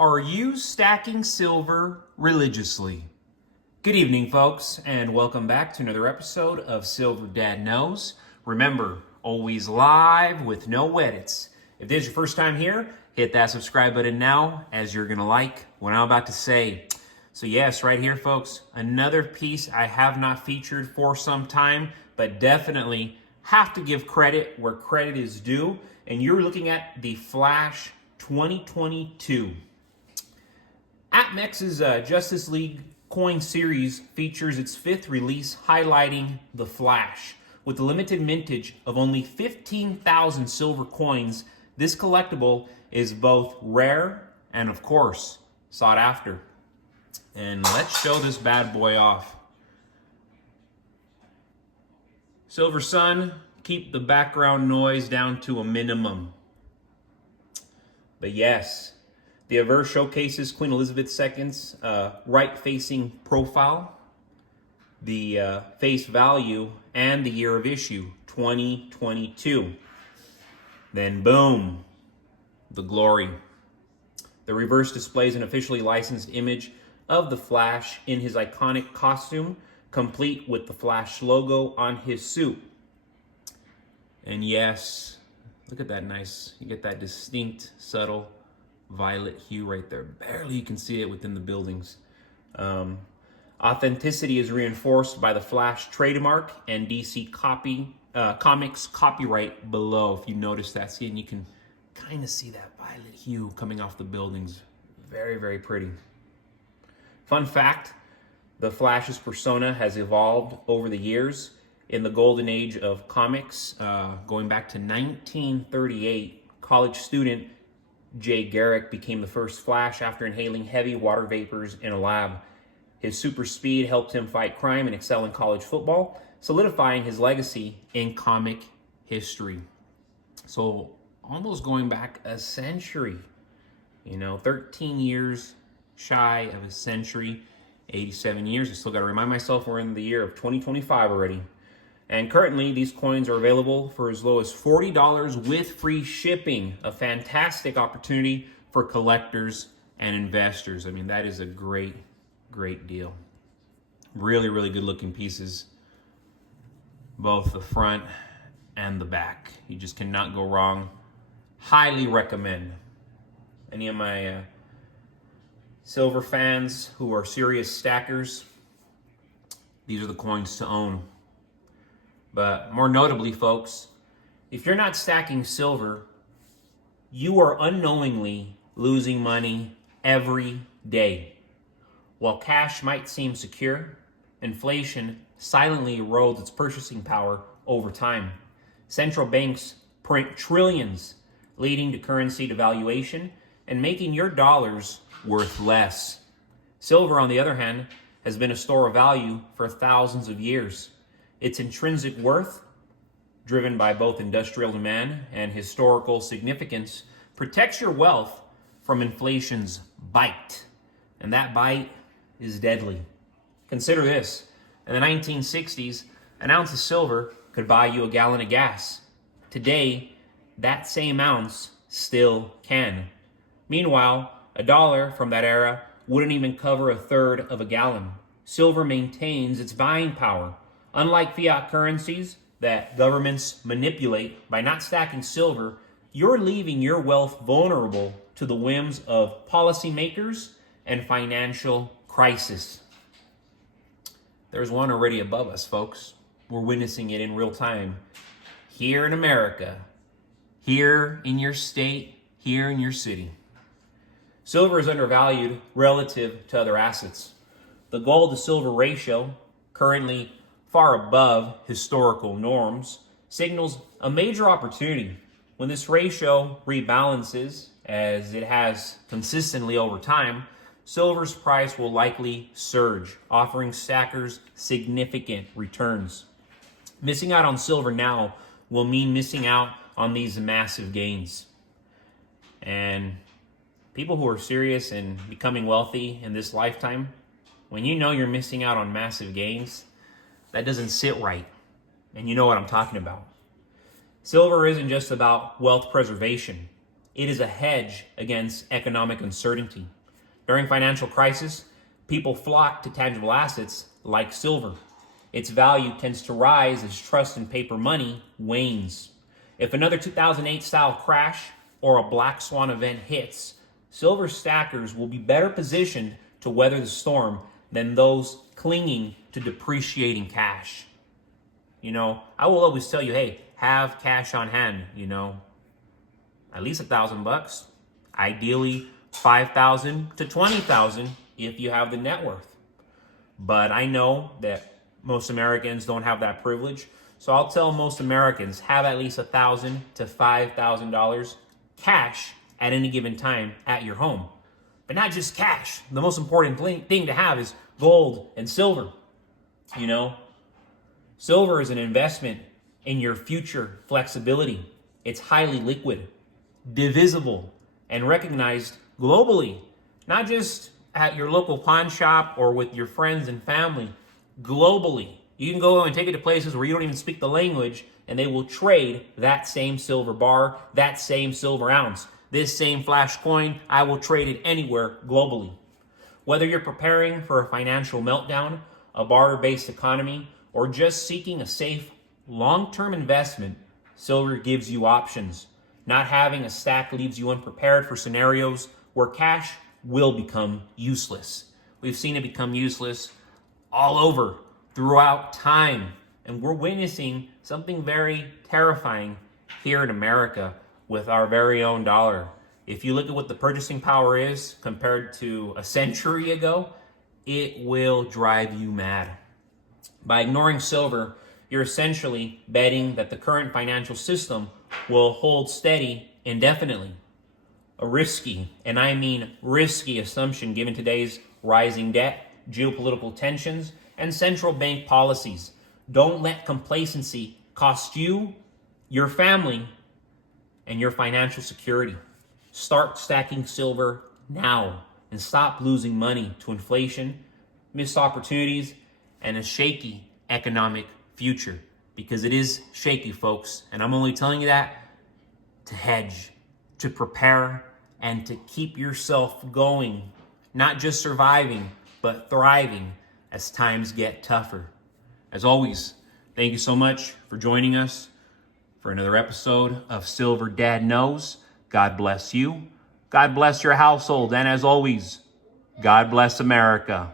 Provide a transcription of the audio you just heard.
Are you stacking silver religiously? Good evening, folks, and welcome back to another episode of Silver Dad Knows. Remember, always live with no edits. If this is your first time here, hit that subscribe button now, as you're going to like what I'm about to say. So yes, right here, folks, another piece I have not featured for some time, but definitely have to give credit where credit is due. And you're looking at the Flash 2022. APMEX's Justice League coin series features its fifth release, highlighting the Flash. With a limited mintage of only 15,000 silver coins, this collectible is both rare and, of course, sought after. And let's show this bad boy off. Silver Sun, keep the background noise down to a minimum. But yes, the Averse showcases Queen Elizabeth II's right-facing profile, the face value, and the year of issue, 2022. Then boom, the glory. The reverse displays an officially licensed image of the Flash in his iconic costume, complete with the Flash logo on his suit. And yes, look at that nice, you get that distinct, subtle violet hue right there. Barely you can see it within the buildings. Authenticity is reinforced by the Flash trademark and DC Comics copyright below. If you notice that, see, and you can kind of see that violet hue coming off the buildings. Very, very pretty. Fun fact, the Flash's persona has evolved over the years. In the golden age of comics, going back to 1938, college student Jay Garrick became the first Flash after inhaling heavy water vapors in a lab. His super speed helped him fight crime and excel in college football, solidifying his legacy in comic history. So almost going back a century, 13 years shy of a century, 87 years. I still got to remind myself we're in the year of 2025 already. And currently, these coins are available for as low as $40 with free shipping. A fantastic opportunity for collectors and investors. I mean, that is a great, great deal. Really, really good looking pieces. Both the front and the back. You just cannot go wrong. Highly recommend. Any of my silver fans who are serious stackers, these are the coins to own. But more notably, folks, if you're not stacking silver, you are unknowingly losing money every day. While cash might seem secure, inflation silently erodes its purchasing power over time. Central banks print trillions, leading to currency devaluation and making your dollars worth less. Silver, on the other hand, has been a store of value for thousands of years. Its intrinsic worth, driven by both industrial demand and historical significance, protects your wealth from inflation's bite. And that bite is deadly. Consider this. In the 1960s, an ounce of silver could buy you a gallon of gas. Today, that same ounce still can. Meanwhile, a dollar from that era wouldn't even cover a third of a gallon. Silver maintains its buying power. Unlike fiat currencies that governments manipulate, by not stacking silver, you're leaving your wealth vulnerable to the whims of policymakers and financial crisis. There's one already above us, folks. We're witnessing it in real time. Here in America, here in your state, here in your city. Silver is undervalued relative to other assets. The gold to silver ratio, currently far above historical norms, signals a major opportunity. When this ratio rebalances, as it has consistently over time, silver's price will likely surge, offering stackers significant returns. Missing out on silver now will mean missing out on these massive gains. And people who are serious in becoming wealthy in this lifetime, when you know you're missing out on massive gains, that doesn't sit right. And you know what I'm talking about. Silver isn't just about wealth preservation. It is a hedge against economic uncertainty. During financial crisis, people flock to tangible assets like silver. Its value tends to rise as trust in paper money wanes. If another 2008 style crash or a black swan event hits, silver stackers will be better positioned to weather the storm than those clinging to depreciating cash. I will always tell you, hey, have cash on hand, at least $1,000. Ideally, 5,000 to 20,000 if you have the net worth. But I know that most Americans don't have that privilege. So I'll tell most Americans, have at least $1,000 to $5,000 cash at any given time at your home. But not just cash. The most important thing to have is gold and silver. Silver is an investment in your future flexibility. It's highly liquid, divisible, and recognized globally, not just at your local pawn shop or with your friends and family. Globally, you can go and take it to places where you don't even speak the language, and they will trade that same silver bar, that same silver ounce, this same flash coin. I will trade it anywhere globally. Whether you're preparing for a financial meltdown, a barter-based economy, or just seeking a safe, long-term investment, silver gives you options. Not having a stack leaves you unprepared for scenarios where cash will become useless. We've seen it become useless all over throughout time. And we're witnessing something very terrifying here in America with our very own dollar. If you look at what the purchasing power is compared to a century ago, it will drive you mad. By ignoring silver, you're essentially betting that the current financial system will hold steady indefinitely. A risky, and I mean risky, assumption given today's rising debt, geopolitical tensions, and central bank policies. Don't let complacency cost you, your family, and your financial security. Start stacking silver now and stop losing money to inflation, missed opportunities, and a shaky economic future. Because it is shaky, folks, and I'm only telling you that to hedge, to prepare, and to keep yourself going, not just surviving, but thriving as times get tougher. As always, thank you so much for joining us for another episode of Silver Dad Knows. God bless you. God bless your household. And as always, God bless America.